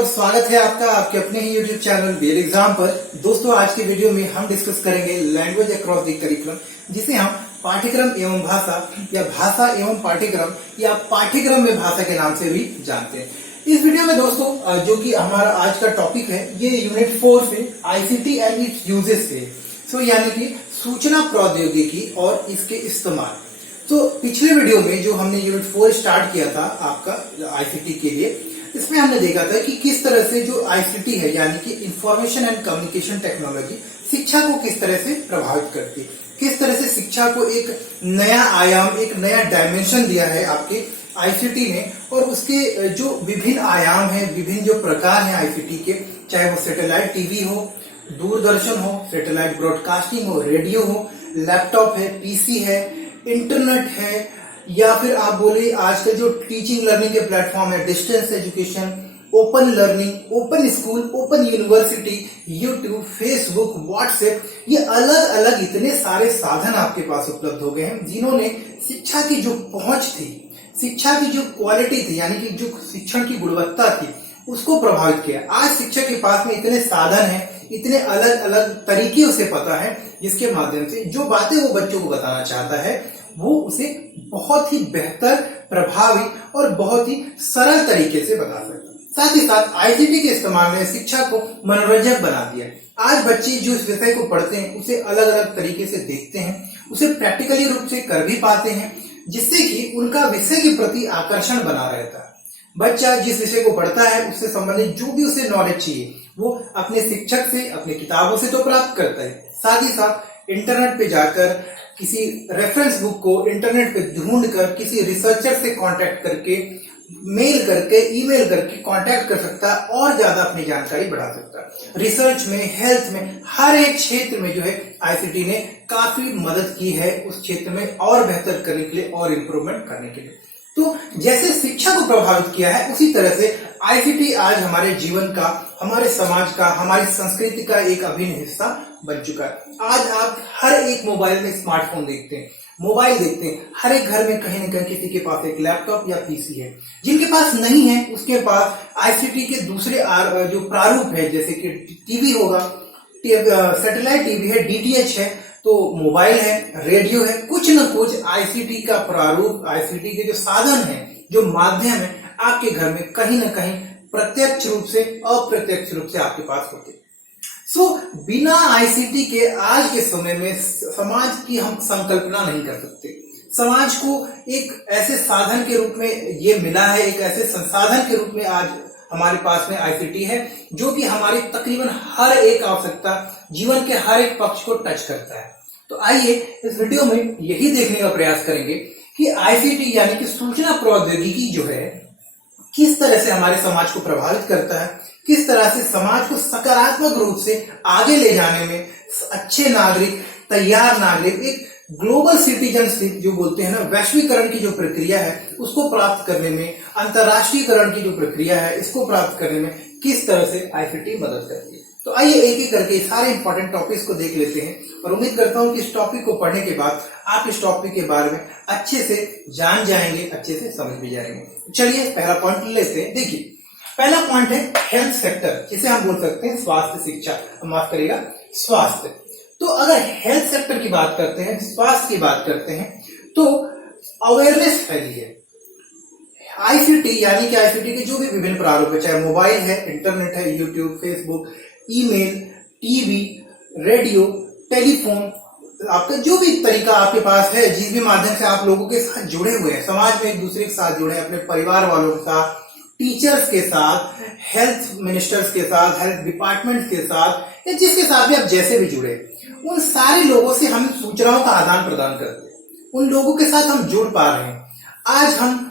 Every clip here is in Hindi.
और स्वागत है आपका आपके अपने ही YouTube चैनल बेल एग्जाम पर। दोस्तों आज की वीडियो में हम डिस्कस करेंगे लैंग्वेज अक्रॉस द करिकुलम, जिसे हम पाठ्यक्रम एवं भाषा या भाषा एवं पाठ्यक्रम या पाठ्यक्रम में भाषा के नाम से भी जानते हैं। इस वीडियो में दोस्तों जो कि हमारा आज का टॉपिक है, ये यूनिट 4 से ICT एंड इट्स यूजेस से, सो यानी कि सूचना प्रौद्योगिकी और इसके इस्तेमाल। तो पिछले वीडियो में जो हमने यूनिट 4 स्टार्ट किया था आपका ICT के लिए, इसमें हमने देखा था कि किस तरह से जो ICT है यानी कि इंफॉर्मेशन एंड कम्युनिकेशन टेक्नोलॉजी शिक्षा को किस तरह से प्रभावित करती है, किस तरह से शिक्षा को एक नया आयाम, एक नया डायमेंशन दिया है आपके ICT ने। और उसके जो विभिन्न आयाम है, विभिन्न जो प्रकार है ICT के, चाहे वो सैटेलाइट टीवी हो, दूरदर्शन हो, सैटेलाइट ब्रॉडकास्टिंग हो, रेडियो हो, लैपटॉप है, पीसी है, इंटरनेट है, या फिर आप बोले आजकल जो टीचिंग लर्निंग के प्लेटफॉर्म है, distance education, open learning, open school, open university, YouTube, Facebook, WhatsApp, ये अलग अलग इतने सारे साधन आपके पास उपलब्ध हो गए हैं, जिन्होंने शिक्षा की जो पहुंच थी, शिक्षा की जो क्वालिटी थी, यानी कि जो शिक्षण की गुणवत्ता थी, उसको प्रभावित किया। आज शिक्षक के पास में इतने साधन हैं, इतने अलग अलग तरीके उसे पता है, जिसके माध्यम से जो बातें वो बच्चों को बताना चाहता है वो उसे बहुत ही बेहतर, प्रभावी और बहुत ही सरल तरीके से बता सकता है। साथ ही साथ ICT के इस्तेमाल ने शिक्षा को मनोरंजक बना दिया। आज बच्चे जो इस विषय को पढ़ते हैं उसे अलग अलग तरीके से देखते हैं, उसे प्रैक्टिकली रूप से कर भी पाते हैं, जिससे कि उनका विषय के प्रति आकर्षण बना रहता है। बच्चा जिस विषय को पढ़ता है उससे संबंधित जो भी उसे नॉलेज चाहिए वो अपने शिक्षक से, अपनी किताबों से तो प्राप्त करता है, साथ ही साथ इंटरनेट पे जाकर किसी रेफरेंस बुक को इंटरनेट पे ढूंढकर, किसी रिसर्चर से कांटेक्ट करके, मेल करके, ईमेल करके कांटेक्ट कर सकता है और ज्यादा अपनी जानकारी बढ़ा सकता है। रिसर्च में, हेल्थ में, हर एक क्षेत्र में जो है ICT ने काफी मदद की है उस क्षेत्र में और बेहतर करने के लिए और इम्प्रूवमेंट करने के लिए। तो जैसे शिक्षा को प्रभावित किया है, उसी तरह से ICT आज हमारे जीवन का, हमारे समाज का, हमारी संस्कृति का एक अभिन्न हिस्सा बन चुका है। आज आप हर एक मोबाइल में स्मार्टफोन देखते हैं, मोबाइल देखते हैं, हर एक घर में कहीं न कहीं किसी के पास एक लैपटॉप या पीसी है। जिनके पास नहीं है उसके पास ICT के दूसरे जो प्रारूप है, जैसे कि टीवी होगा, सैटेलाइट टीवी है, DTH है, तो मोबाइल है, रेडियो है, कुछ न कुछ ICT का प्रारूप, ICT के जो साधन है, जो माध्यम है, आपके घर में कहीं न कहीं प्रत्यक्ष रूप से, अप्रत्यक्ष रूप से आपके पास होते हैं। बिना ICT के आज के समय में समाज की हम संकल्पना नहीं कर सकते। समाज को एक ऐसे साधन के रूप में ये मिला है, एक ऐसे संसाधन के रूप में आज हमारे पास में ICT है, जो कि हमारी तकरीबन हर एक आवश्यकता, जीवन के हर एक पक्ष को टच करता है। तो आइए इस वीडियो में यही देखने का प्रयास करेंगे कि ICT यानी कि सूचना प्रौद्योगिकी जो है किस तरह से हमारे समाज को प्रभावित करता है, किस तरह से समाज को सकारात्मक रूप से आगे ले जाने में अच्छे नागरिक, तैयार नागरिक, एक ग्लोबल सिटीजनशिप जो बोलते हैं ना, वैश्वीकरण की जो प्रक्रिया है उसको प्राप्त करने में, अंतर्राष्ट्रीयकरण की जो प्रक्रिया है इसको प्राप्त करने में किस तरह से ICT मदद करती है। तो आइए एक एक करके सारे इंपॉर्टेंट टॉपिक्स को देख लेते हैं और उम्मीद करता हूं कि इस टॉपिक को पढ़ने के बाद आप इस टॉपिक के बारे में अच्छे से जान जाएंगे, अच्छे से समझ भी जाएंगे। चलिए पहला पॉइंट लेते हैं। देखिए पहला पॉइंट है हेल्थ सेक्टर, जिसे हम बोल सकते हैं स्वास्थ्य शिक्षा, माफ करिएगा स्वास्थ्य। तो अगर हेल्थ सेक्टर की बात करते हैं, स्वास्थ्य की बात करते हैं, तो अवेयरनेस फैली है। ICT यानी कि ICT के जो भी विभिन्न प्रारूप है, चाहे मोबाइल है, इंटरनेट है, YouTube, Facebook, email, TV, radio, telephone, आपका जो भी तरीका आपके पास है, जिस भी माध्यम से आप लोगों के साथ जुड़े हुए हैं, समाज में एक दूसरे के साथ जुड़े हैं, अपने परिवार वालों के साथ, टीचर्स के साथ, हेल्थ मिनिस्टर्स के साथ, हेल्थ डिपार्टमेंट के साथ, या जिसके साथ भी आप जैसे भी जुड़े, उन सारे लोगों से हम सूचनाओं का आदान प्रदान करते हैं, उन लोगों के साथ हम जुड़ पा रहे हैं। आज हम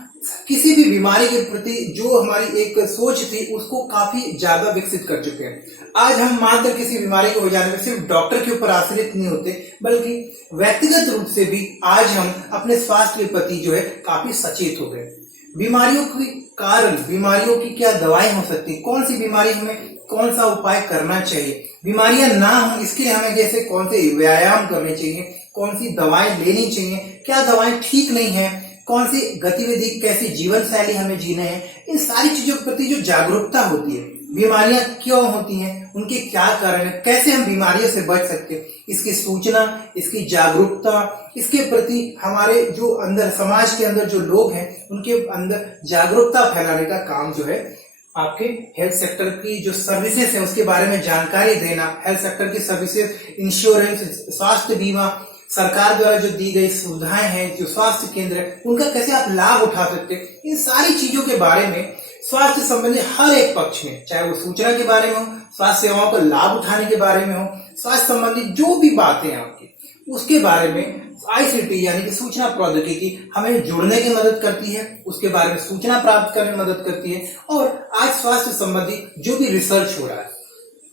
किसी भी बीमारी के प्रति जो हमारी एक सोच थी उसको काफी ज्यादा विकसित कर चुके हैं। आज हम मात्र किसी बीमारी को हो जाने में सिर्फ डॉक्टर के ऊपर आश्रित नहीं होते, बल्कि व्यक्तिगत रूप से भी आज हम अपने स्वास्थ्य के प्रति जो है काफी सचेत हो गए। बीमारियों के कारण, बीमारियों की क्या दवाएं हो सकती है, कौन सी बीमारी हमें कौन सा उपाय करना चाहिए, बीमारियां ना हो इसके लिए हमें जैसे कौन से व्यायाम करने चाहिए, कौन सी दवाएं लेनी चाहिए, क्या दवाएं ठीक नहीं है, कौन सी गतिविधि, कैसी जीवन शैली हमें जीने हैं, इन सारी चीजों के प्रति जो जागरूकता होती है बीमारियां क्यों होती हैं, उनके क्या कारण है, कैसे हम बीमारियों से बच सकते हैं, इसकी सूचना, इसकी जागरूकता, इसके प्रति हमारे जो अंदर समाज के अंदर जो लोग हैं उनके अंदर जागरूकता फैलाने का काम जो है आपके हेल्थ सेक्टर की जो सर्विसेज है उसके बारे में जानकारी देना, हेल्थ सेक्टर की सर्विसेज, इंश्योरेंस, स्वास्थ्य बीमा, सरकार द्वारा जो दी गई सुविधाएं हैं, जो स्वास्थ्य केंद्र है उनका कैसे आप लाभ उठा सकते हैं, इन सारी चीजों के बारे में स्वास्थ्य संबंधी हर एक पक्ष में, चाहे वो सूचना के बारे में हो, स्वास्थ्य सेवाओं का लाभ उठाने के बारे में हो, स्वास्थ्य संबंधी जो भी बातें हैं आपकी उसके बारे में आईसीटी यानी कि सूचना प्रौद्योगिकी हमें जुड़ने की मदद करती है, उसके बारे में सूचना प्राप्त करने में मदद करती है। और आज स्वास्थ्य संबंधी जो भी रिसर्च हो रहा है,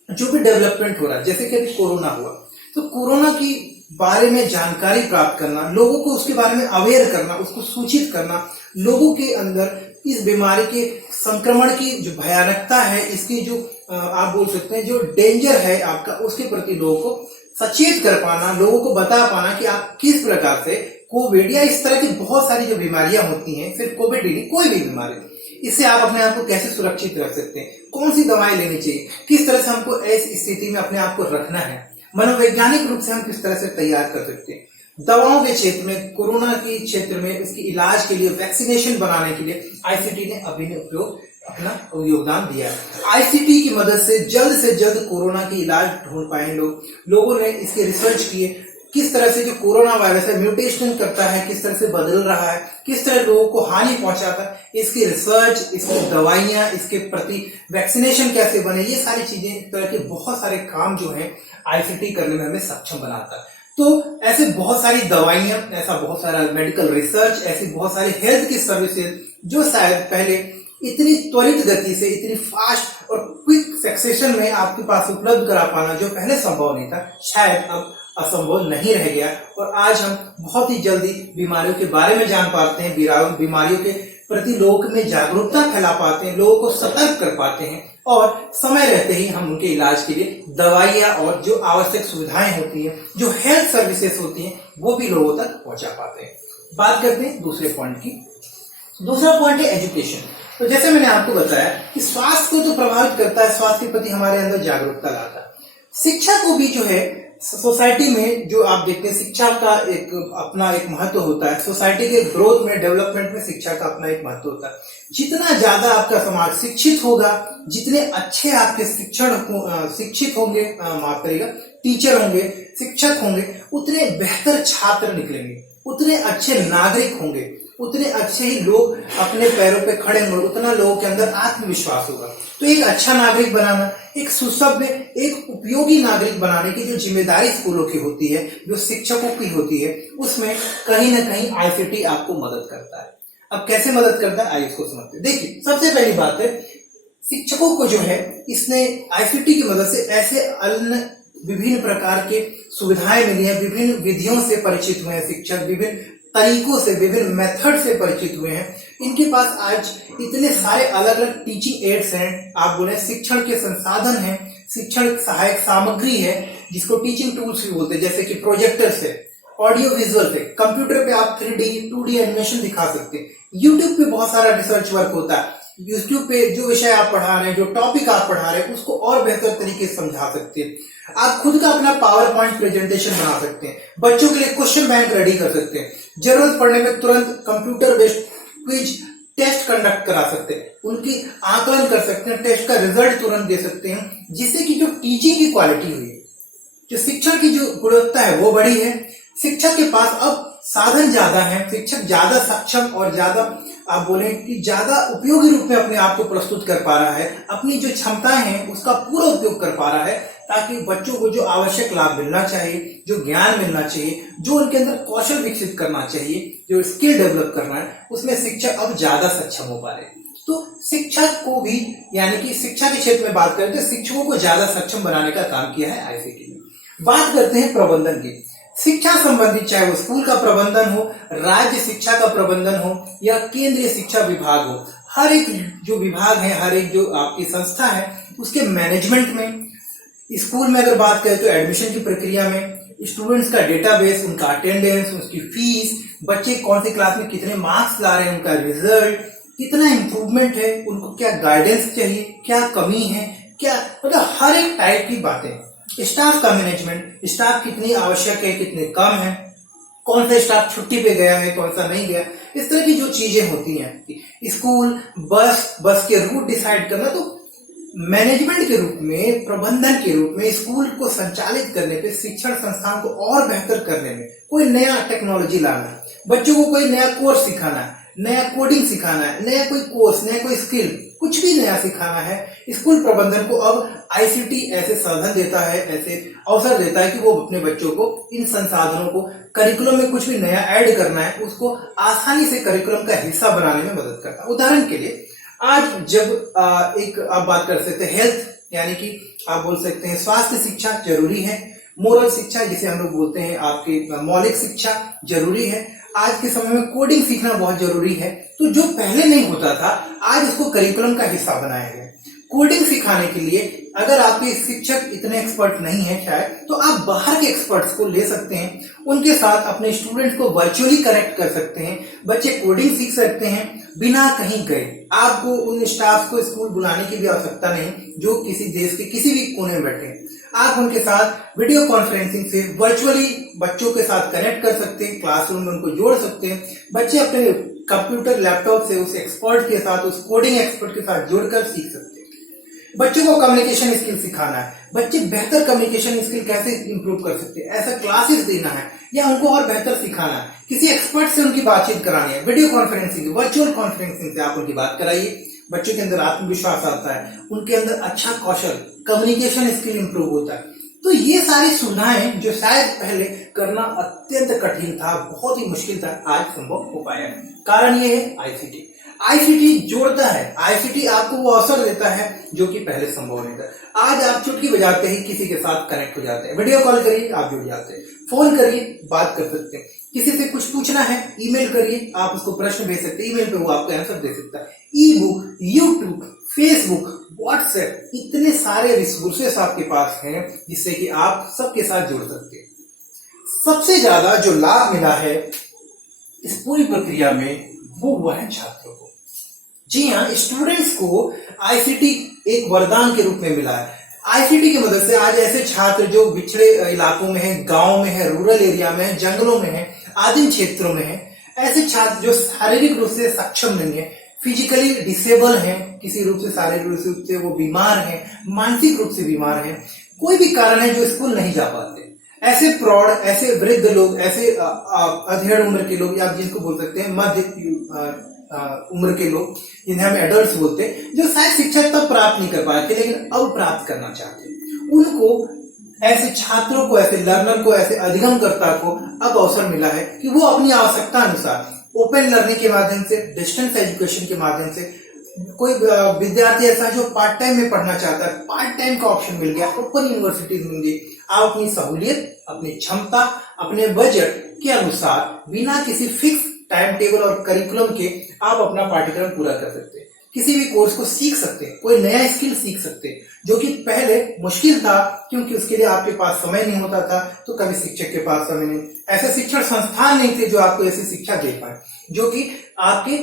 जो भी डेवलपमेंट हो रहा है, जैसे कि अभी कोरोना हुआ, तो कोरोना की बारे में जानकारी प्राप्त करना, लोगों को उसके बारे में अवेयर करना, उसको सूचित करना, लोगों के अंदर इस बीमारी के संक्रमण की जो भयानकता है, इसकी जो आप बोल सकते हैं जो डेंजर है आपका, उसके प्रति लोगों को सचेत कर पाना, लोगों को बता पाना कि आप किस प्रकार से कोविड या इस तरह की बहुत सारी जो बीमारियां होती हैं, सिर्फ कोविड ही नहीं, कोई भी बीमारी, इससे आप अपने आप को कैसे सुरक्षित रख सकते हैं, कौन सी दवाएं लेनी चाहिए, किस तरह से हमको ऐसी स्थिति में अपने आप को रखना है, मनोवैज्ञानिक रूप से हम किस तरह से तैयार कर सकते हैं। दवाओं के क्षेत्र में, कोरोना के क्षेत्र में, इसके इलाज के लिए, वैक्सीनेशन बनाने के लिए आईसीटी ने अभिनव उपयोग अपना योगदान दिया। आईसीटी की मदद से जल्द कोरोना की इलाज ढूंढ पाए लोगों ने इसके रिसर्च किए, किस तरह से जो कोरोना वायरस है म्यूटेशन करता है, किस तरह से बदल रहा है, किस तरह लोगों को हानि पहुंचाता है, इसकी रिसर्च, इसकी दवाइयां, इसके प्रति वैक्सीनेशन कैसे बने, ये सारी चीजें, इस तरह के बहुत सारे काम जो है आईसीटी करने में हमें सक्षम बनाता है। तो ऐसे बहुत सारी दवाइयां, ऐसा बहुत सारा मेडिकल रिसर्च, ऐसी बहुत सारी हेल्थ की सर्विसेज जो शायद पहले इतनी त्वरित गति से, इतनी फास्ट और क्विक सक्सेशन में आपके पास उपलब्ध करा पाना जो पहले संभव नहीं था, शायद अब असंभव नहीं रह गया। और आज हम बहुत ही जल्दी बीमारियों के बारे में जान पाते हैं, बीमारियों के प्रति लोगों में जागरूकता फैला पाते हैं, लोगों को सतर्क कर पाते हैं, और समय रहते ही हम उनके इलाज के लिए दवाइयां और जो आवश्यक सुविधाएं होती हैं, जो हेल्थ सर्विसेज होती हैं, वो भी लोगों तक पहुंचा पाते हैं। बात करते हैं दूसरे पॉइंट की। दूसरा पॉइंट है एजुकेशन। तो जैसे मैंने आपको बताया कि स्वास्थ्य को तो प्रभावित करता है, स्वास्थ्य के प्रति हमारे अंदर जागरूकता लाता है। शिक्षा को भी जो है सोसाइटी में, जो आप देखते हैं शिक्षा का एक अपना एक महत्व होता है, सोसाइटी के ग्रोथ में, डेवलपमेंट में शिक्षा का अपना एक महत्व होता है। जितना ज्यादा आपका समाज शिक्षित होगा, जितने अच्छे आपके शिक्षित होंगे, माफ करिएगा, टीचर होंगे, शिक्षक होंगे, उतने बेहतर छात्र निकलेंगे, उतने अच्छे नागरिक होंगे, उतने अच्छे ही लोग अपने पैरों पे खड़े होंगे, उतना लोगों के अंदर आत्मविश्वास होगा। तो एक अच्छा नागरिक बनाना, एक सुसभ्य, एक उपयोगी नागरिक बनाने की जो जिम्मेदारी स्कूलों की होती है, जो शिक्षकों की होती है, उसमें कहीं ना कहीं आईसीटी आपको मदद करता है। अब कैसे मदद करता है, आइए इसको समझते हैं। देखिए, सबसे पहली बात है, शिक्षकों को जो है इसने आईसीटी की मदद से ऐसे अन्य विभिन्न प्रकार के सुविधाएं मिली है, विभिन्न विधियों से परिचित हुए हैं शिक्षक, विभिन्न तरीकों से, विभिन्न मेथड से परिचित हुए हैं। इनके पास आज इतने सारे अलग अलग टीचिंग एड्स हैं, आप बोले शिक्षण के संसाधन हैं, शिक्षण सहायक सामग्री है, जिसको टीचिंग टूल्स भी बोलते हैं, जैसे कि प्रोजेक्टर से, ऑडियो विजुअल से, कंप्यूटर पे आप 3D 2D एनिमेशन दिखा सकते हैं। यूट्यूब पे बहुत सारा रिसर्च वर्क होता है, यूट्यूब पे जो विषय आप पढ़ा रहे हैं, जो टॉपिक आप पढ़ा रहे हैं, उसको और बेहतर तरीके से समझा सकते हैं। आप खुद का अपना पावर पॉइंट प्रेजेंटेशन बना सकते हैं, बच्चों के लिए क्वेश्चन बैंक रेडी कर सकते हैं, जरूरत पड़ने में तुरंत computer based quiz test conduct करा सकते हैं, उनकी आकलन कर सकते हैं, टेस्ट का रिजल्ट तुरंत दे सकते हैं, जिससे कि जो टीचिंग की क्वालिटी हुई है, जो शिक्षण की जो गुणवत्ता है वो बढ़ी है। शिक्षक के पास अब साधन ज्यादा है, शिक्षक ज्यादा सक्षम और ज्यादा, आप बोले कि ज्यादा उपयोगी रूप में अपने आप को प्रस्तुत कर पा रहा है, अपनी जो क्षमताएं हैं उसका पूरा उपयोग कर पा रहा है, ताकि बच्चों को जो आवश्यक लाभ मिलना चाहिए, जो ज्ञान मिलना चाहिए, जो उनके अंदर कौशल विकसित करना चाहिए, जो स्किल डेवलप करना है, उसमें शिक्षक अब ज्यादा सक्षम हो पा रहे। तो शिक्षक को भी, यानी कि शिक्षा के क्षेत्र में बात करें तो शिक्षकों को ज्यादा सक्षम बनाने का काम किया है आईसीटी ने। बात करते हैं प्रबंधन की। शिक्षा संबंधित, चाहे वो स्कूल का प्रबंधन हो, राज्य शिक्षा का प्रबंधन हो, या केंद्रीय शिक्षा विभाग हो, हर एक जो विभाग है, हर एक जो आपकी संस्था है, उसके मैनेजमेंट में, स्कूल में अगर बात करें तो एडमिशन की प्रक्रिया में, स्टूडेंट्स का डेटाबेस, उनका अटेंडेंस, उसकी फीस, बच्चे कौन सी क्लास में कितने मार्क्स ला रहे हैं, उनका रिजल्ट, कितना इम्प्रूवमेंट है, उनको क्या गाइडेंस चाहिए, क्या कमी है, क्या मतलब हर एक टाइप की बातें। स्टाफ का मैनेजमेंट, स्टाफ कितनी आवश्यक है, कितने कम है, कौन सा स्टाफ छुट्टी पे गया है, कौन सा नहीं गया, इस तरह की जो चीजें होती हैं। स्कूल, बस के रूट डिसाइड करना। तो मैनेजमेंट के रूप में, प्रबंधन के रूप में स्कूल को संचालित करने पे, शिक्षण संस्थान को और बेहतर करने में कोई नया टेक्नोलॉजी लाना, बच्चों को कोई नया कोर्स सिखाना, नया कोडिंग सिखाना है, नया कोई कोर्स, नया कोई स्किल, कुछ भी नया सिखाना है, स्कूल प्रबंधन को अब आईसीटी ऐसे साधन देता है, ऐसे अवसर देता है कि वो अपने बच्चों को इन संसाधनों को, करिकुलम में कुछ भी नया ऐड करना है उसको आसानी से करिकुलम का हिस्सा बनाने में मदद करता है। उदाहरण के लिए आज जब एक आप बात कर सकते हैं हेल्थ, यानी कि आप बोल सकते हैं स्वास्थ्य शिक्षा जरूरी है, मोरल शिक्षा जिसे हम लोग बोलते हैं आपकी मौलिक शिक्षा जरूरी है, आज के समय में कोडिंग सीखना बहुत जरूरी है। तो जो पहले नहीं होता था आज उसको करिकुलम का हिस्सा बनाया गया। कोडिंग सिखाने के लिए अगर आपके शिक्षक इतने एक्सपर्ट नहीं है शायद, तो आप बाहर के एक्सपर्ट्स को ले सकते हैं, उनके साथ अपने स्टूडेंट्स को वर्चुअली कनेक्ट कर सकते हैं, बच्चे कोडिंग सीख सकते हैं बिना कहीं गए। आपको उन स्टाफ को स्कूल बुलाने की भी आवश्यकता नहीं जो किसी देश के किसी भी कोने में बैठे हैं। आप उनके साथ वीडियो कॉन्फ्रेंसिंग से वर्चुअली बच्चों के साथ कनेक्ट कर सकते हैं, क्लासरूम में उनको जोड़ सकते हैं। बच्चे अपने कंप्यूटर, लैपटॉप से उस एक्सपर्ट के साथ, उस कोडिंग एक्सपर्ट के साथ जुड़कर सीख सकते हैं। बच्चों को कम्युनिकेशन स्किल सिखाना है, बच्चे बेहतर कम्युनिकेशन स्किल कैसे इंप्रूव कर सकते हैं, ऐसा क्लासेस देना है या उनको और बेहतर सिखाना है, किसी एक्सपर्ट से उनकी बातचीत करानी है, वीडियो कॉन्फ्रेंसिंग, वर्चुअल कॉन्फ्रेंसिंग से आप उनकी बात कराइए। बच्चों के अंदर आत्मविश्वास आता है, उनके अंदर अच्छा कौशल, कम्युनिकेशन स्किल इंप्रूव होता है। तो ये सारी सुविधाएं जो शायद पहले करना अत्यंत कठिन था, बहुत ही मुश्किल था, आज संभव हो पाया। कारण ये है आईसीटी। आईसीटी जोड़ता है, आईसीटी आपको वो अवसर देता है जो कि पहले संभव नहीं था। आज आप चुटकी बजाते ही किसी के साथ कनेक्ट हो जाते हैं, वीडियो कॉल करिए आप जुड़ जाते हैं, फोन करिए बात कर सकते हैं, किसी से कुछ पूछना है ईमेल करिए, आप उसको प्रश्न भेज सकते हैं, ईमेल पे वो आपको आंसर दे सकता है। ई बुक, यूट्यूब, फेसबुक, व्हाट्सएप, इतने सारे रिसोर्सेस आपके पास हैं जिससे कि आप सबके साथ जुड़ सकते हैं। सबसे ज्यादा जो लाभ मिला है इस पूरी प्रक्रिया में वो हुआ है छात्रों को। जी हाँ, स्टूडेंट्स को आईसीटी एक वरदान के रूप में मिला है। आईसीटी की मदद से आज ऐसे छात्र जो पिछड़े इलाकों में है, गांव में है, रूरल एरिया में है, जंगलों में है, आदिम क्षेत्रों में है, ऐसे छात्र जो शारीरिक रूप से सक्षम नहीं है, फिजिकली डिसेबल है, किसी रूप से शारीरिक रूप से वो बीमार है, मानसिक रूप से बीमार है, कोई भी कारण है जो स्कूल नहीं जा पाते, ऐसे प्रौढ़, ऐसे वृद्ध लोग, ऐसे अधेड़ उम्र के लोग, या आप जिनको बोल सकते हैं मध्य उम्र के लोग, जिन्हें हम एडल्ट्स बोलते हैं, जो शायद शिक्षा तब प्राप्त नहीं कर पाए थे लेकिन अब प्राप्त करना चाहते हैं, उनको, ऐसे छात्रों को, ऐसे लर्नर को, ऐसे अधिगमकर्ता को अब अवसर मिला है कि वो अपनी आवश्यकता अनुसार ओपन लर्निंग के माध्यम से, डिस्टेंस एजुकेशन के माध्यम से, कोई विद्यार्थी ऐसा जो पार्ट टाइम में पढ़ना चाहता है, पार्ट टाइम का ऑप्शन मिल गया, ओपन यूनिवर्सिटीज मिल गई, आप अपनी सहूलियत, अपनी क्षमता, अपने बजट के अनुसार बिना किसी फिक्स टाइम टेबल और करिकुलम के आप अपना पाठ्यक्रम पूरा कर सकते हैं, किसी भी कोर्स को सीख सकते हैं, कोई नया स्किल सीख सकते हैं, जो कि पहले मुश्किल था क्योंकि उसके लिए आपके पास समय नहीं होता था, तो कभी शिक्षक के पास समय नहीं, ऐसे शिक्षण संस्थान नहीं थे जो आपको ऐसी शिक्षा दे पाए, जो कि आपके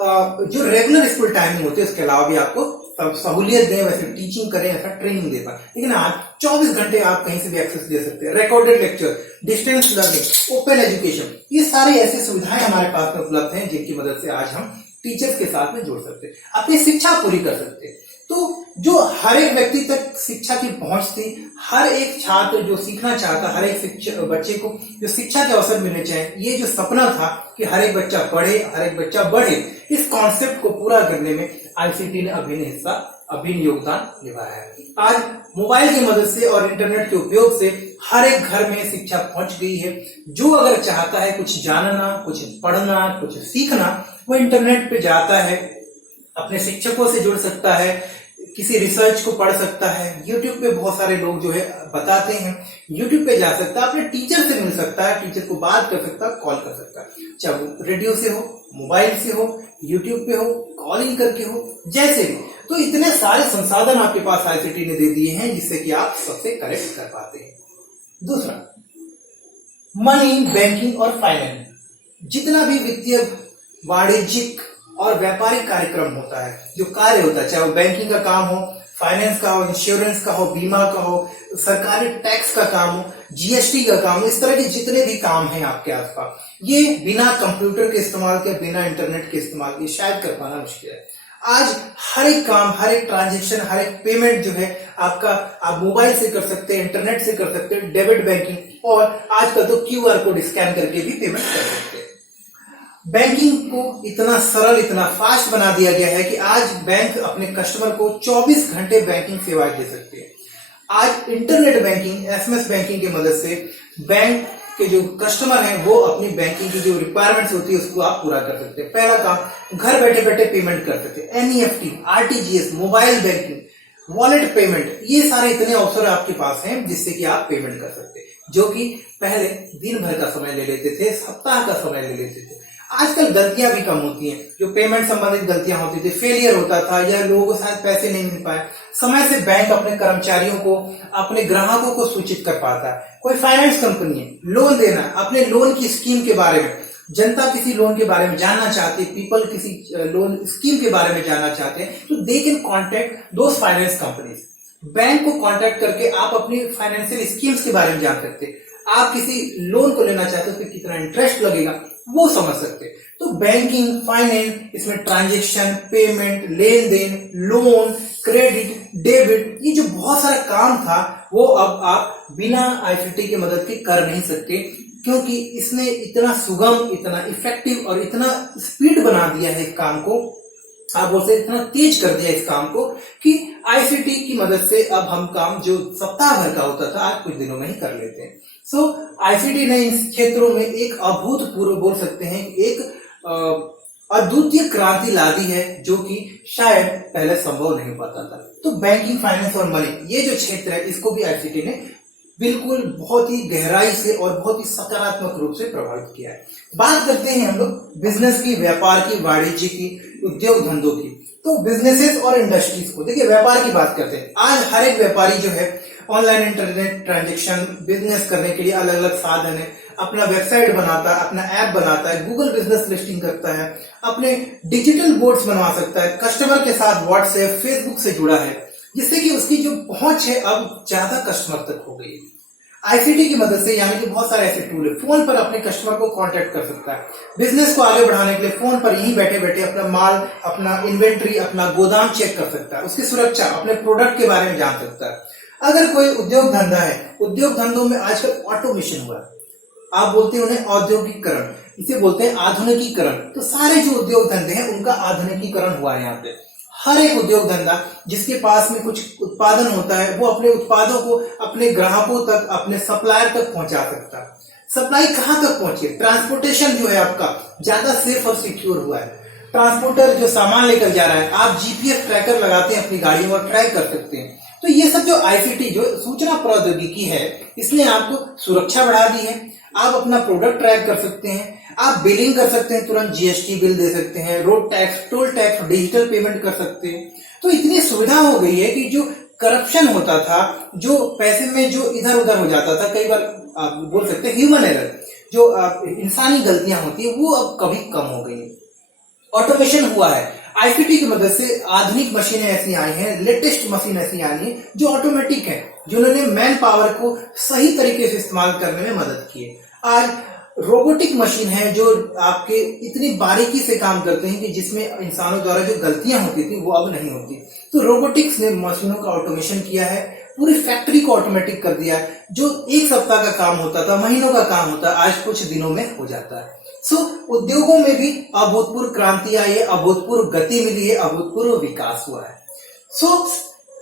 जो रेगुलर स्कूल टाइमिंग होती है उसके अलावा भी आपको सहूलियत दें, वैसे टीचिंग करें, ऐसा ट्रेनिंग दे पाए। लेकिन आज 24 घंटे आप कहीं से भी एक्सेस दे सकते हैं, recorded lecture, distance learning, open education, ये सारी ऐसी सुविधाएं हमारे पास में उपलब्ध हैं जिनकी मदद से आज हम टीचर्स के साथ में जुड़ सकते हैं, अपनी शिक्षा पूरी कर सकते हैं। तो जो हर एक व्यक्ति तक शिक्षा की पहुंच थी, हर एक छात्र जो सीखना चाहता, हर एक बच्चे को जो शिक्षा के अवसर मिलने चाहिए, ये जो सपना था कि हर एक बच्चा पढ़े, हर एक बच्चा बढ़े, इस कॉन्सेप्ट को पूरा करने में आईसीटी ने अभिन्न योगदान निभाया है। आज मोबाइल की मदद से और इंटरनेट के उपयोग से हर एक घर में शिक्षा पहुंच गई है। जो अगर चाहता है कुछ जानना, कुछ पढ़ना, कुछ सीखना, वो इंटरनेट पे जाता है, अपने शिक्षकों से जुड़ सकता है, किसी रिसर्च को पढ़ सकता है, यूट्यूब पे बहुत सारे लोग जो है बताते हैं, यूट्यूब पे जा सकता है, अपने टीचर से मिल सकता है, टीचर को बात कर सकता है, कॉल कर सकता है, चाहे वो रेडियो से हो, मोबाइल से हो, यूट्यूब पे हो, कॉलिंग करके हो, जैसे भी। तो इतने सारे संसाधन आपके पास आईसीटी ने दे दिए हैं जिससे कि आप सबसे कनेक्ट कर पाते हैं। दूसरा, मनी, बैंकिंग और फाइनेंस, जितना भी वित्तीय, वाणिज्यिक और व्यापारिक कार्यक्रम होता है, जो कार्य होता है, चाहे वो बैंकिंग का काम हो, फाइनेंस का हो, इंश्योरेंस का हो, बीमा का हो, सरकारी टैक्स का काम हो, जीएसटी का काम हो, इस तरह के जितने भी काम हैं आपके आसपास, ये बिना कंप्यूटर के इस्तेमाल के, बिना इंटरनेट के इस्तेमाल के शायद कर पाना मुश्किल है। आज हर एक काम, हर एक ट्रांजेक्शन, हर एक पेमेंट जो है आपका, आप मोबाइल से कर सकते हैं, इंटरनेट से कर सकते हैं, डेबिट बैंकिंग, और आजकल तो क्यूआर कोड स्कैन करके भी पेमेंट कर सकते हैं। बैंकिंग को इतना सरल, इतना फास्ट बना दिया गया है कि आज बैंक अपने कस्टमर को 24 घंटे बैंकिंग सेवाएं दे सकते हैं। आज इंटरनेट बैंकिंग, एसएमएस बैंकिंग की मदद से बैंक के जो कस्टमर हैं वो अपनी बैंकिंग की जो रिक्वायरमेंट्स होती है उसको आप पूरा कर सकते हैं। पहला काम, घर बैठे बैठे पेमेंट कर सकते हैं, NEFT, RTGS, mobile banking, wallet payment, ये सारे इतने अवसर आपके पास हैं जिससे कि आप पेमेंट कर सकते हैं, जो कि पहले दिन भर का समय ले लेते थे, सप्ताह का समय ले लेते थे। आजकल गलतियां भी कम होती हैं, जो पेमेंट संबंधित गलतियां होती थी, फेलियर होता था या लोगों को शायद पैसे नहीं मिल पाए, समय से बैंक अपने कर्मचारियों को, अपने ग्राहकों को सूचित कर पाता है। कोई फाइनेंस कंपनी है, लोन देना, अपने लोन की स्कीम के बारे में, जनता किसी लोन के बारे में जानना चाहती है, पीपल किसी लोन स्कीम के बारे में जानना चाहते हैं, तो they can contact those finance companies. Bank को कॉन्टेक्ट करके आप अपनी फाइनेंशियल स्कीम्स के बारे में जान सकते हैं। आप किसी लोन को लेना चाहते हो तो कितना इंटरेस्ट लगेगा वो समझ सकते हैं। तो बैंकिंग, फाइनेंस, इसमें ट्रांजैक्शन, पेमेंट, लेन देन, लोन, क्रेडिट, डेबिट, ये जो बहुत सारा काम था वो अब आप बिना आईसीटी की मदद के कर नहीं सकते, क्योंकि इसने इतना सुगम, इतना इफेक्टिव और इतना स्पीड बना दिया है इस काम को, आप बोलते इतना तेज कर दिया इस काम को, कि आईसीटी की मदद से अब हम काम जो सप्ताह भर का होता था आज कुछ दिनों में ही कर लेते हैं। सो आईसीटी ने इन क्षेत्रों में एक अभूतपूर्व, बोल सकते हैं, एक अद्वितीय क्रांति ला दी है, जो कि शायद पहले संभव नहीं पाता था। तो बैंकिंग, फाइनेंस और मनी, ये जो क्षेत्र है, इसको भी आईसीटी ने बिल्कुल बहुत ही गहराई से और बहुत ही सकारात्मक रूप से प्रभावित किया है। बात करते हैं हम लोग बिजनेस की, व्यापार की, वाणिज्य की, उद्योग धंधों की। तो बिजनेसेस और इंडस्ट्रीज को देखिए, व्यापार की बात करते हैं। आज हर एक व्यापारी जो है ऑनलाइन इंटरनेट ट्रांजैक्शन, बिजनेस करने के लिए अलग अलग साधन है, अपना वेबसाइट बनाता है, अपना ऐप बनाता है, गूगल बिजनेस लिस्टिंग करता है, अपने डिजिटल बोर्ड्स बनवा सकता है, कस्टमर के साथ व्हाट्सएप, फेसबुक से जुड़ा है, जिससे कि उसकी जो पहुंच है अब ज्यादा कस्टमर तक हो गई है। आईसीटी की मदद से, यानी कि बहुत सारे ऐसे टूल है, फोन पर अपने कस्टमर को कांटेक्ट कर सकता है। बिजनेस को आगे बढ़ाने के लिए फोन पर यहीं बैठे बैठे अपना माल, अपना इन्वेंट्री, अपना गोदाम चेक कर सकता है, उसकी सुरक्षा, अपने प्रोडक्ट के बारे में जान सकता है। अगर कोई उद्योग धंधा है, उद्योग धंधों में आजकल ऑटोमेशन हुआ है, आप बोलते हैं उन्हें औद्योगिकरण, इसे बोलते हैं आधुनिकीकरण। तो सारे जो उद्योग धंधे हैं उनका आधुनिकीकरण हुआ है यहाँ पे। हर एक उद्योग धंधा जिसके पास में कुछ उत्पादन होता है, वो अपने उत्पादों को अपने ग्राहकों तक, अपने सप्लायर तक पहुंचा सकता है। सप्लाई कहाँ तक पहुंचे, ट्रांसपोर्टेशन जो है आपका ज्यादा सेफ और सिक्योर हुआ है। ट्रांसपोर्टर जो सामान लेकर जा रहा है, आप जीपीएस ट्रैकर लगाते हैं अपनी गाड़ियों और ट्रैक कर सकते हैं। तो ये सब जो आईसीटी, जो सूचना प्रौद्योगिकी है, इसने आपको सुरक्षा बढ़ा दी है। आप अपना प्रोडक्ट ट्रैक कर सकते हैं, आप बिलिंग कर सकते हैं, तुरंत जीएसटी बिल दे सकते हैं, road tax, toll tax, digital payment कर सकते हैं। तो इतनी सुविधा हो गई है कि जो करप्शन होता था, जो पैसे में जो इधर उधर हो जाता था, कई बार आप बोल सकते हैं ह्यूमन एरर, जो इंसानी गलतियां होती है, वो अब कभी कम हो गई है। ऑटोमेशन हुआ है। आईसीटी की मदद से आधुनिक मशीनें ऐसी आई हैं, लेटेस्ट मशीन ऐसी आई हैं जो ऑटोमेटिक है, जिन्होंने मैन पावर को सही तरीके से इस्तेमाल करने में मदद की है। आज रोबोटिक मशीन है जो आपके इतनी बारीकी से काम करते हैं कि जिसमें इंसानों द्वारा जो गलतियां होती थी वो अब नहीं होती। तो रोबोटिक्स ने मशीनों का ऑटोमेशन किया है, पूरी फैक्ट्री को ऑटोमेटिक कर दिया है। जो एक सप्ताह का काम होता था, महीनों का काम होता है, आज कुछ दिनों में हो जाता है। सो उद्योगों में भी अभूतपूर्व क्रांति आई है, अभूतपूर्व गति मिली है, अभूतपूर्व विकास हुआ है। सो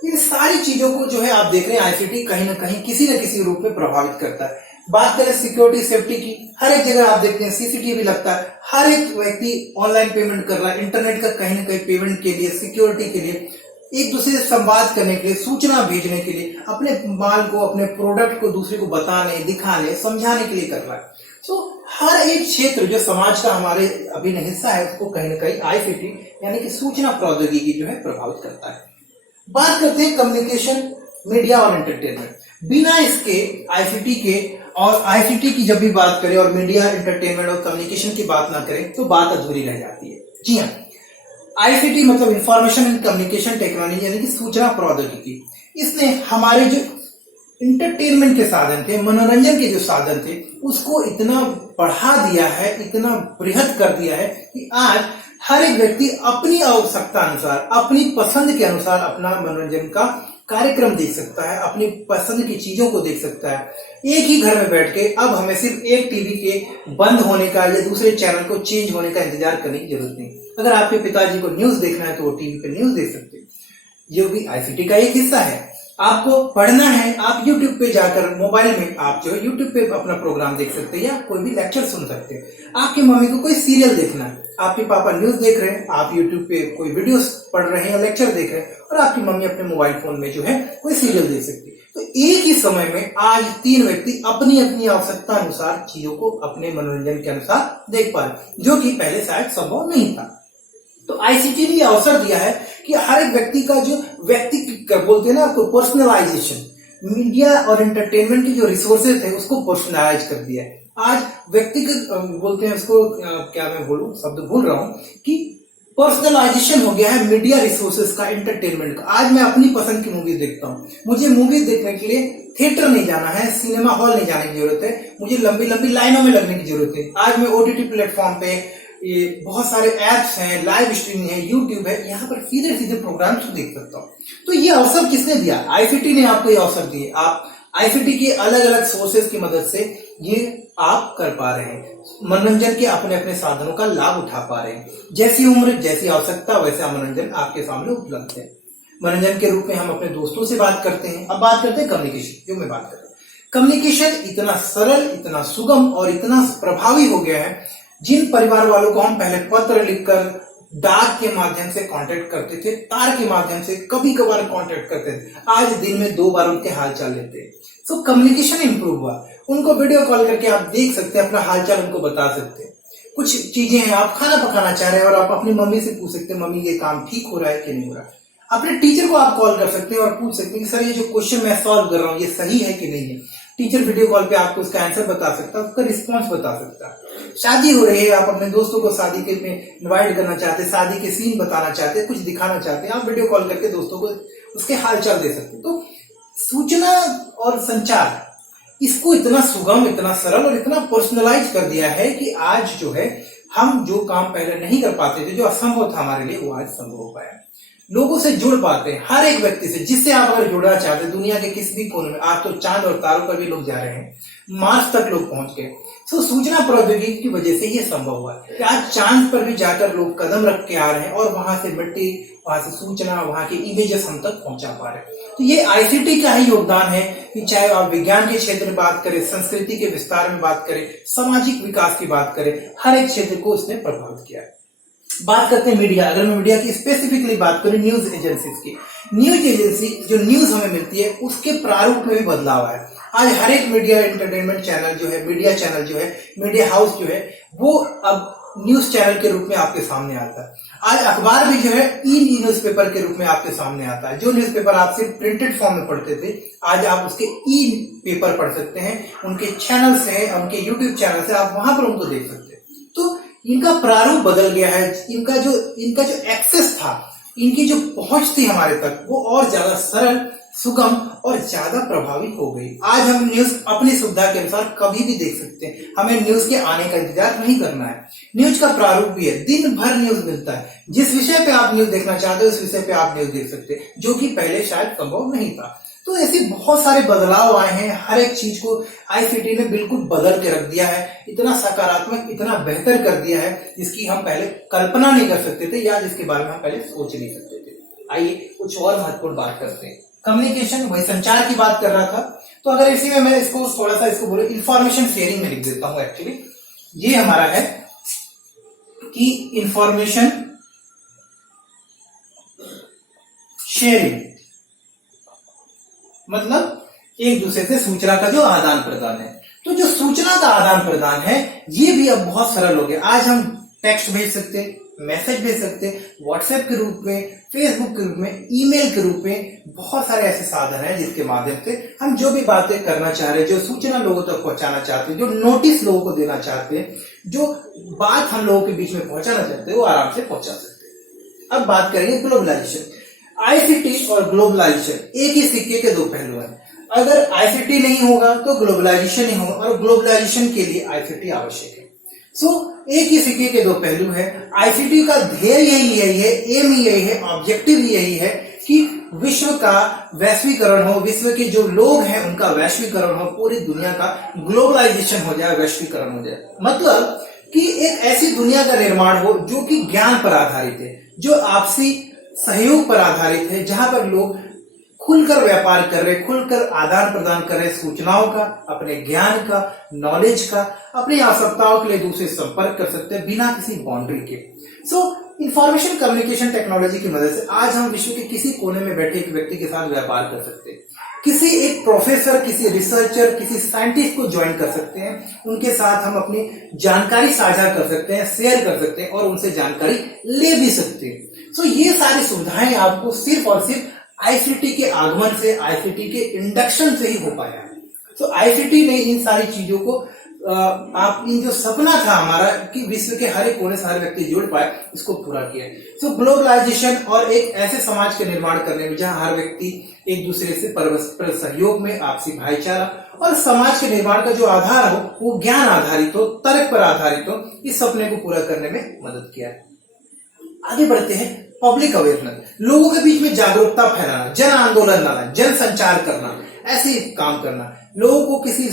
इन सारी चीजों को जो है आप देख रहे हैं, आईसीटी कहीं ना कहीं किसी न किसी रूप में प्रभावित करता है। बात करें सिक्योरिटी, सेफ्टी की, हर एक जगह आप देखते हैं सीसीटीवी लगता है, हर एक व्यक्ति ऑनलाइन पेमेंट कर रहा है, इंटरनेट का कहीं ना कहीं पेमेंट के लिए, सिक्योरिटी के लिए, एक दूसरे से संवाद करने के लिए, सूचना भेजने के लिए, अपने माल को, अपने प्रोडक्ट को दूसरे को बताने, दिखाने, समझाने के लिए कर रहा है। तो हर एक क्षेत्र जो समाज का हमारे अभिन्न हिस्सा है, उसको कहीं ना कहीं आईसीटी यानी कि सूचना प्रौद्योगिकी जो है प्रभावित करता है। बात करते हैं कम्युनिकेशन, मीडिया और एंटरटेनमेंट। बिना इसके आईसीटी के, और आईसीटी की जब भी बात करें और मीडिया, एंटरटेनमेंट और कम्युनिकेशन की बात ना करें तो बात अधूरी रह जाती है। जी हाँ, आईसीटी मतलब इंफॉर्मेशन एंड कम्युनिकेशन टेक्नोलॉजी यानी कि सूचना प्रौद्योगिकी, इसने हमारे जो इंटरटेनमेंट के साधन थे, मनोरंजन के जो साधन थे, उसको इतना बढ़ा दिया है, इतना बृहद कर दिया है कि आज हर एक व्यक्ति अपनी आवश्यकता अनुसार, अपनी पसंद के अनुसार अपना मनोरंजन का कार्यक्रम देख सकता है, अपनी पसंद की चीजों को देख सकता है एक ही घर में बैठ के। अब हमें सिर्फ एक टीवी के बंद होने का या दूसरे चैनल को चेंज होने का इंतजार करने की जरूरत नहीं। अगर आपके पिताजी को न्यूज देखना है तो वो टीवी पे न्यूज देख सकते हैं, जो भी आईसीटी का एक हिस्सा है। आपको पढ़ना है, आप यूट्यूब पे जाकर मोबाइल में आप जो है यूट्यूब पे अपना प्रोग्राम देख सकते हैं या कोई भी लेक्चर सुन सकते हैं। आपकी मम्मी को कोई सीरियल देखना है, आपके पापा न्यूज देख रहे हैं, आप यूट्यूब पे कोई वीडियोस पढ़ रहे हैं या लेक्चर देख रहे हैं, और आपकी मम्मी अपने मोबाइल फोन में जो है कोई सीरियल देख सकती है। तो एक ही समय में आज 3 व्यक्ति अपनी अपनी आवश्यकता अनुसार चीजों को अपने मनोरंजन के अनुसार देख पा रहे, जो कि पहले शायद संभव नहीं था। तो आईसीटी ने अवसर दिया है कि हर एक व्यक्ति का जो व्यक्ति बोलते हैं ना आपको पर्सनलाइजेशन, मीडिया और एंटरटेनमेंट की जो रिसोर्सेज थे उसको पर्सनलाइज कर दिया है। आज व्यक्तिगत बोलते हैं उसको, क्या मैं बोलूं, शब्द भूल रहा हूं, कि पर्सनलाइजेशन हो गया है मीडिया रिसोर्सेज का, एंटरटेनमेंट का। आज मैं अपनी पसंद की मूवी देखता हूं, मुझे मूवी देखने के लिए थिएटर नहीं जाना है, सिनेमा हॉल नहीं जाने की जरूरत है, मुझे लंबी लंबी लाइनों में लगने की जरूरत है। आज मैं ओटीटी प्लेटफॉर्म पे, ये बहुत सारे एप्स हैं, लाइव स्ट्रीमिंग है, यूट्यूब है, यहाँ पर सीधे सीधे प्रोग्राम्स देख सकता हूँ। तो ये अवसर किसने दिया? आईसीटी ने आपको ये अवसर दिए। आप आईसीटी के अलग अलग सोर्सेज की मदद से ये आप कर पा रहे हैं, मनोरंजन के अपने अपने साधनों का लाभ उठा पा रहे हैं। जैसी उम्र, जैसी आवश्यकता, वैसा मनोरंजन आपके सामने उपलब्ध है। मनोरंजन के रूप में हम अपने दोस्तों से बात करते हैं। अब बात करते हैं कम्युनिकेशन, जो मैं बात कर रहा हूँ। कम्युनिकेशन इतना सरल, इतना सुगम और इतना प्रभावी हो गया है। जिन परिवार वालों को हम पहले पत्र लिखकर, डाक के माध्यम से कांटेक्ट करते थे, तार के माध्यम से कभी कभार कांटेक्ट करते थे, आज दिन में 2 बार उनके हालचाल लेते हैं। सो कम्युनिकेशन इंप्रूव हुआ। उनको वीडियो कॉल करके आप देख सकते हैं, अपना हालचाल उनको बता सकते हैं। कुछ चीजें हैं, आप खाना पकाना चाह रहे हैं और आप अपनी मम्मी से पूछ सकते हैं, मम्मी ये काम ठीक हो रहा है कि नहीं हो रहा है। अपने टीचर को आप कॉल कर सकते हैं और पूछ सकते हैं कि सर ये जो क्वेश्चन मैं सॉल्व कर रहा हूँ ये सही है कि नहीं है। टीचर वीडियो कॉल पे आपको उसका आंसर बता सकता है, उसका रिस्पॉन्स बता सकता है। शादी हो रही है, आप अपने दोस्तों को शादी के में इनवाइट करना चाहते हैं, शादी के सीन बताना चाहते हैं, कुछ दिखाना चाहते हैं, आप वीडियो कॉल करके दोस्तों को उसके हालचाल दे सकते हैं। तो सूचना और संचार इसको इतना सुगम, इतना सरल और इतना पर्सनलाइज कर दिया है कि आज जो है हम जो काम पहले नहीं कर पाते थे, जो असंभव था हमारे लिए, वो आज संभव हो पाया। लोगों से जुड़ पाते हैं, हर एक व्यक्ति से, जिससे आप अगर जुड़ना चाहते हैं दुनिया के किसी भी कोने में। आज तो चांद और तारों पर भी लोग जा रहे हैं, मार्स तक लोग पहुंच गए। सो सूचना प्रौद्योगिकी की वजह से ये संभव हुआ कि आज चांद पर भी जाकर लोग कदम रख के आ रहे हैं और वहां से मिट्टी, वहां से सूचना, वहां के इमेजेस हम तक पहुंचा पा रहे हैं। तो ये आईसीटी का ही योगदान है कि चाहे आप विज्ञान के क्षेत्र में बात करें, संस्कृति के विस्तार में बात करें, सामाजिक विकास की बात करें, हर एक क्षेत्र को इसने प्रभावित किया है। बात करते हैं मीडिया। अगर मैं मीडिया की स्पेसिफिकली बात करूं, न्यूज एजेंसीज की, न्यूज एजेंसी जो न्यूज हमें मिलती है उसके प्रारूप में भी बदलाव है। आज हर एक मीडिया एंटरटेनमेंट चैनल जो है, मीडिया चैनल जो है, मीडिया हाउस जो है, वो अब न्यूज चैनल के रूप में आपके सामने आता है। आज अखबार भी जो है ई न्यूज़पेपर के रूप में आपके सामने आता है। जो न्यूज़पेपर आप सिर्फ प्रिंटेड फॉर्म में पढ़ते थे, आज आप उसके ई पेपर पढ़ सकते हैं। उनके चैनल से, उनके यूट्यूब चैनल से आप वहां पर उनको देख सकते हैं। तो इनका प्रारूप बदल गया है। इनका जो एक्सेस था, इनकी जो पहुंच थी हमारे तक, वो और ज्यादा सरल, सुगम और ज्यादा प्रभावी हो गई। आज हम न्यूज अपनी सुविधा के अनुसार कभी भी देख सकते हैं, हमें न्यूज के आने का इंतजार नहीं करना है। न्यूज का प्रारूप भी है, दिन भर न्यूज मिलता है। जिस विषय पे आप न्यूज देखना चाहते हो उस विषय पे आप न्यूज देख सकते हैं, जो कि पहले शायद संभव नहीं था। तो ऐसे बहुत सारे बदलाव आए हैं। हर एक चीज को आईसीटी ने बिल्कुल बदल के रख दिया है, इतना सकारात्मक, इतना बेहतर कर दिया है जिसकी हम पहले कल्पना नहीं कर सकते थे या जिसके बारे में हम पहले सोच नहीं सकते थे। आइए कुछ और महत्वपूर्ण बात करते हैं। कम्युनिकेशन, वही संचार की बात कर रहा था। तो अगर इसी में मैं इसको थोड़ा सा इसको बोले इंफॉर्मेशन शेयरिंग में लिख देता हूं। एक्चुअली ये हमारा है कि इंफॉर्मेशन शेयरिंग मतलब एक दूसरे से सूचना का जो आदान प्रदान है। तो जो सूचना का आदान प्रदान है ये भी अब बहुत सरल हो गया। आज हम टेक्स्ट भेज सकते हैं, मैसेज भेज सकते हैं, व्हाट्सएप के रूप में, फेसबुक के रूप में, ईमेल के रूप में। बहुत सारे ऐसे साधन हैं जिसके माध्यम से हम जो भी बातें करना चाह रहे हैं, जो सूचना लोगों तक पहुंचाना चाहते हैं, जो नोटिस लोगों को देना चाहते हैं, जो बात हम लोगों के बीच में पहुंचाना चाहते हैं, वो आराम से पहुंचा सकते हैं। अब बात करेंगे ग्लोबलाइजेशन। आईसीटी और ग्लोबलाइजेशन एक ही सिक्के के दो पहलू हैं। अगर आईसीटी नहीं होगा तो ग्लोबलाइजेशन नहीं होगा, और ग्लोबलाइजेशन के लिए आईसीटी आवश्यक है। एक ही सिक्के के दो पहलू है। आईसीटी का ध्येय यही है, एम ही यही है, ऑब्जेक्टिव यही है कि विश्व का वैश्वीकरण हो, विश्व के जो लोग हैं उनका वैश्वीकरण हो, पूरी दुनिया का ग्लोबलाइजेशन हो जाए, वैश्वीकरण हो जाए। मतलब कि एक ऐसी दुनिया का निर्माण हो जो कि ज्ञान पर आधारित है, जो आपसी सहयोग पर आधारित है, जहां पर लोग खुलकर व्यापार कर रहे, खुलकर आदान प्रदान कर रहे सूचनाओं का, अपने ज्ञान का, नॉलेज का, अपनी आवश्यकताओं के लिए दूसरे संपर्क कर सकते हैं बिना किसी बाउंड्री के। इंफॉर्मेशन कम्युनिकेशन टेक्नोलॉजी की मदद से आज हम विश्व के किसी कोने में बैठे एक व्यक्ति के साथ व्यापार कर सकते हैं। किसी एक प्रोफेसर, किसी रिसर्चर, किसी साइंटिस्ट को ज्वाइन कर सकते हैं, उनके साथ हम अपनी जानकारी साझा कर सकते हैं, शेयर कर सकते हैं और उनसे जानकारी ले भी सकते हैं। ये सारी सुविधाएं आपको सिर्फ और सिर्फ आईसीटी के आगमन से, आईसीटी के इंडक्शन से ही हो पाया है। आईसीटी ने इन सारी चीजों को आप इन जो सपना था हमारा कि विश्व के हर एक कोने से हर व्यक्ति जुड़ पाए, इसको पूरा किया। ग्लोबलाइजेशन और एक ऐसे समाज के निर्माण करने में जहां हर व्यक्ति एक दूसरे से परस्पर सहयोग में, आपसी भाईचारा और समाज के निर्माण का जो आधार हो वो ज्ञान आधारित हो, तर्क पर आधारित हो, इस सपने को पूरा करने में मदद किया। आगे बढ़ते हैं। पब्लिक अवेयरनेस, लोगों के बीच में जागरूकता फैलाना, जन आंदोलन लाना, जन संचार करना, ऐसे काम करना, लोगों को किसी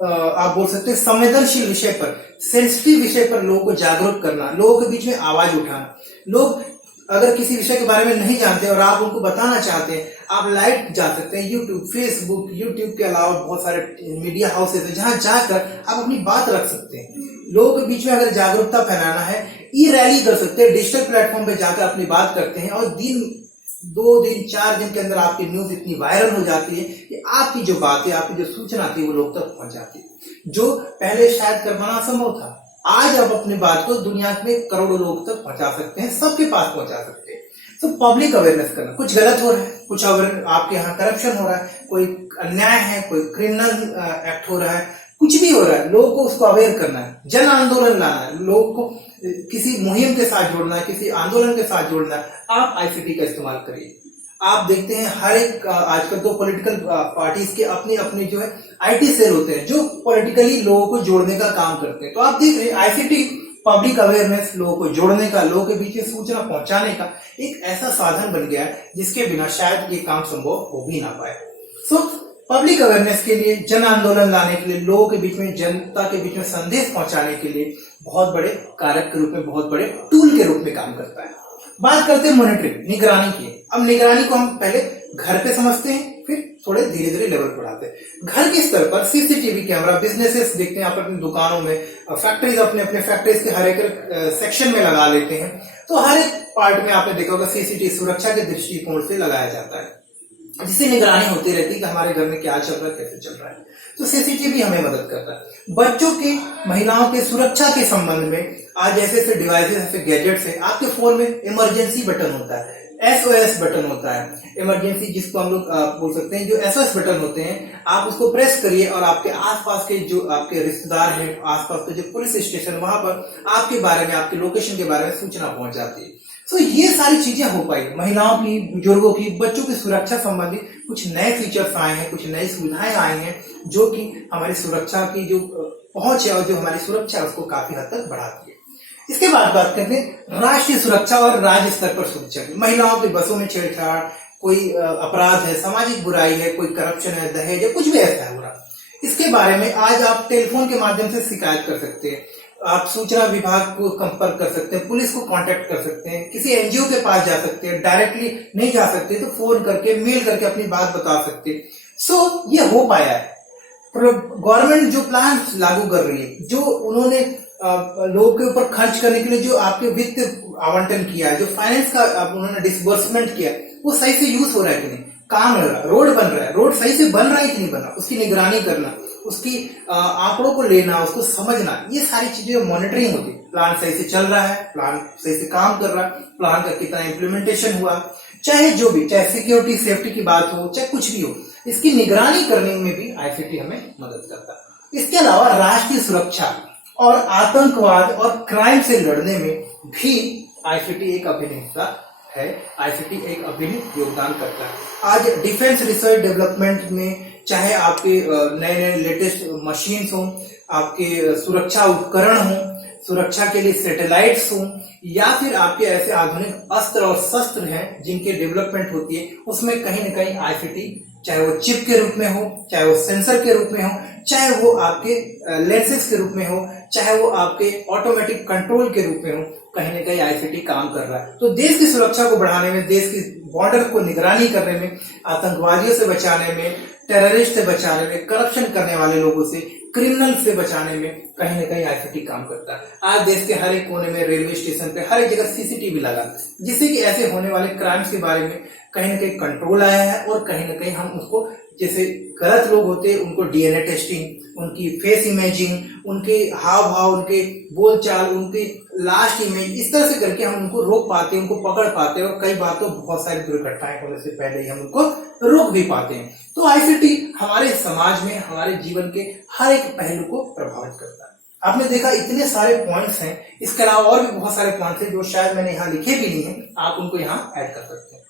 आप बोल सकते हैं संवेदनशील विषय पर, सेंसिटिव विषय पर लोगों को जागरूक करना, लोगों के बीच में आवाज उठाना। लोग अगर किसी विषय के बारे में नहीं जानते और आप उनको बताना चाहते हैं, आप लाइव जा सकते हैं यूट्यूब, फेसबुक, यूट्यूब के अलावा बहुत सारे मीडिया हाउसेज हैं जहां जाकर आप अपनी बात रख सकते हैं। लोगों के बीच में अगर जागरूकता फैलाना है, ई रैली कर सकते हैं, डिजिटल प्लेटफॉर्म पे जाकर अपनी बात करते हैं और दिन 2 दिन 4 दिन के अंदर आपकी न्यूज इतनी वायरल हो जाती है कि आपकी जो बातें, आपकी जो सूचना थी वो लोग तक पहुंच जाती है, जो पहले शायद करना असंभव था। आज आप अपनी बात को दुनिया में करोड़ों लोग तक पहुंचा सकते हैं, सबके पास पहुंचा सकते हैं। पब्लिक अवेयरनेस करना, कुछ गलत हो रहा है, कुछ आपके यहाँ करप्शन हो रहा है, कोई अन्याय है, कोई क्रिमिनल एक्ट हो रहा है, कुछ भी हो रहा है, लोगों को उसको अवेयर करना है, जन आंदोलन लाना है, लोगों को किसी मुहिम के साथ जोड़ना है, किसी आंदोलन के साथ जोड़ना है। आप आईसीटी का इस्तेमाल करिए। आप देखते हैं हर एक आजकल तो पॉलिटिकल पार्टीज के अपने अपने जो है आईटी सेल होते हैं जो पॉलिटिकली लोगों को जोड़ने का काम करते हैं। तो आप देख रहे हैं आईसीटी पब्लिक अवेयरनेस, लोगों को जोड़ने का, लोगों के बीच में सूचना पहुंचाने का एक ऐसा साधन बन गया है जिसके बिना शायद ये काम संभव हो भी ना पाए। पब्लिक अवेयरनेस के लिए, जन आंदोलन लाने के लिए, लोगों के बीच में, जनता के बीच में संदेश पहुंचाने के लिए बहुत बड़े कारक के रूप में, बहुत बड़े टूल के रूप में काम करता है। बात करते हैं मॉनिटरिंग, निगरानी की। अब निगरानी को हम पहले घर पे समझते हैं, फिर थोड़े धीरे धीरे लेवल बढ़ाते हैं। घर के स्तर पर सीसीटीवी कैमरा, बिजनेसेस देखते हैं आप अपनी दुकानों में, फैक्ट्रीज अपने अपने फैक्ट्रीज के हर एक सेक्शन में लगा लेते हैं। तो हर एक पार्ट में आपने देखा होगा सीसीटीवी सुरक्षा के दृष्टिकोण से लगाया जाता है, जिससे निगरानी होती रहती है कि हमारे घर में क्या चल रहा है, कैसे चल रहा है। तो सीसीटीवी हमें मदद करता है। बच्चों के, महिलाओं के सुरक्षा के संबंध में आज ऐसे ऐसे डिवाइसेस, ऐसे गैजेट्स है, आपके फोन में इमरजेंसी बटन होता है, SOS बटन होता है, इमरजेंसी जिसको हम लोग बोल सकते हैं, जो SOS बटन होते हैं, आप उसको प्रेस करिए और आपके आसपास के जो आपके रिश्तेदार हैं, आसपास के जो पुलिस स्टेशन, वहां पर आपके बारे में, आपके लोकेशन के बारे में सूचना पहुंच जाती है। ये सारी चीजें हो पाई। महिलाओं की, बुजुर्गों की, बच्चों की सुरक्षा संबंधी कुछ नए फीचर्स आए हैं, कुछ नई सुविधाएं आई हैं जो कि हमारी सुरक्षा की जो पहुंच है और जो हमारी सुरक्षा है उसको काफी हद तक बढ़ाती है। इसके बाद बात करते हैं राष्ट्रीय सुरक्षा और राज्य स्तर पर सुरक्षा की। महिलाओं की बसों में छेड़छाड़, कोई अपराध है, सामाजिक बुराई है, कोई करप्शन है, दहेज है, कुछ भी ऐसा हो रहा, इसके बारे में आज आप टेलीफोन के माध्यम से शिकायत कर सकते हैं। आप सूचना विभाग को संपर्क कर सकते हैं, पुलिस को कांटेक्ट कर सकते हैं, किसी एनजीओ के पास जा सकते हैं, डायरेक्टली नहीं जा सकते तो फोन करके, मेल करके अपनी बात बता सकते हैं। ये हो पाया है। गवर्नमेंट जो प्लान लागू कर रही है, जो उन्होंने लोगों के ऊपर खर्च करने के लिए जो आपके वित्त आवंटन किया है, जो फाइनेंस का उन्होंने डिसबर्समेंट किया, वो सही से यूज हो रहा है कि नहीं, काम हो रहा है, रोड बन रहा है, रोड सही से बन रहा है कि नहीं बन रहा, उसकी निगरानी करना, उसकी आंकड़ों को लेना, उसको समझना, ये सारी चीजें मॉनिटरिंग होती है। प्लान सही से चल रहा है, प्लान सही से काम कर रहा है, प्लान का कितना इम्प्लीमेंटेशन हुआ, चाहे जो भी, चाहे सिक्योरिटी सेफ्टी की बात हो, चाहे कुछ भी हो, इसकी निगरानी करने में भी आईसीटी हमें मदद करता है। इसके अलावा राष्ट्रीय सुरक्षा और आतंकवाद और क्राइम से लड़ने में भी आईसीटी एक अभिन्न हिस्सा है, आईसीटी एक अभिन्न योगदान करता है। आज डिफेंस रिसर्च डेवलपमेंट में चाहे आपके नए नए लेटेस्ट मशीन्स हों, आपके सुरक्षा उपकरण हों, सुरक्षा के लिए सैटेलाइट्स हों, या फिर आपके ऐसे आधुनिक अस्त्र और शस्त्र हैं जिनके डेवलपमेंट होती है, उसमें कहीं न कहीं आईसीटी, चाहे वो चिप के रूप में हो, चाहे वो सेंसर के रूप में हो, चाहे वो आपके लेंसेज के रूप में हो, चाहे वो आपके ऑटोमेटिक कंट्रोल के रूप में हो, कहीं न कहीं आईसीटी काम कर रहा है। तो देश की सुरक्षा को बढ़ाने में, देश की बॉर्डर को निगरानी करने में, आतंकवादियों से बचाने में, टेररिस्ट से बचाने में, करप्शन करने वाले लोगों से, क्रिमिनल से बचाने में कहीं न कहीं आईसीटी काम करता है। आज देश के हर एक कोने में, रेलवे स्टेशन पे, हर एक जगह सीसीटीवी लगा, जिससे कि ऐसे होने वाले क्राइम्स के बारे में कहीं न कहीं कंट्रोल आया है और कहीं न कहीं हम उसको, जैसे गलत लोग होते हैं उनको डीएनए टेस्टिंग, उनकी फेस इमेजिंग, उनके हाव भाव, उनके बोलचाल, उनकी लास्ट इमेज, इस तरह से करके हम उनको रोक पाते हैं, उनको पकड़ पाते हैं और कई बार तो बहुत सारी दुर्घटनाएं होने से पहले ही हम उनको रोक भी पाते हैं। तो आईसीटी हमारे समाज में, हमारे जीवन के हर एक पहलू को प्रभावित करता है। आपने देखा इतने सारे पॉइंट्स हैं, इसके अलावा और भी बहुत सारे पॉइंट्स हैं जो शायद मैंने यहाँ लिखे भी नहीं है, आप उनको यहाँ ऐड कर सकते हैं।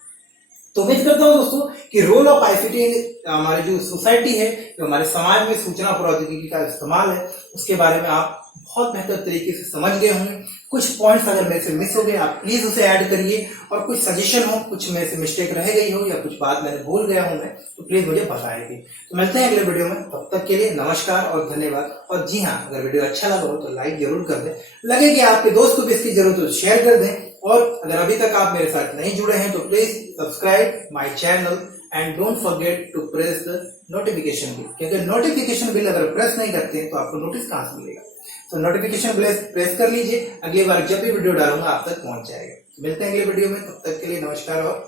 तो उम्मीद करता हूं दोस्तों कि रोल ऑफ आईसीटी हमारी जो सोसाइटी है, जो हमारे समाज में सूचना प्रौद्योगिकी का इस्तेमाल है, उसके बारे में आप बहुत बेहतर तरीके से समझ गए होंगे। कुछ पॉइंट्स अगर मेरे से मिस हो गए, आप प्लीज उसे ऐड करिए, और कुछ सजेशन हो, कुछ मेरे से मिस्टेक रह गई हो या कुछ बात मैंने भूल गया हूं मैं, तो प्लीज मुझे बताइए। तो मिलते हैं अगले वीडियो में, तब तक के लिए नमस्कार और धन्यवाद। और जी हाँ, अगर वीडियो अच्छा लगा हो तो लाइक जरूर कर दें, लगे कि आपके दोस्त को भी इसकी जरूरत हो तो शेयर कर दें, और अगर अभी तक आप मेरे साथ नहीं जुड़े हैं तो please subscribe my channel and don't forget to press the notification bell, क्योंकि नोटिफिकेशन बिल अगर प्रेस नहीं करते हैं तो आपको नोटिस कहां से मिलेगा। तो नोटिफिकेशन प्रेस कर लीजिए, अगली बार जब भी वीडियो डालूंगा आप तक पहुंच जाएगा। मिलते हैं अगले वीडियो में, तब तक के लिए नमस्कार और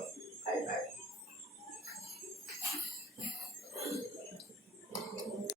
बाय बाय।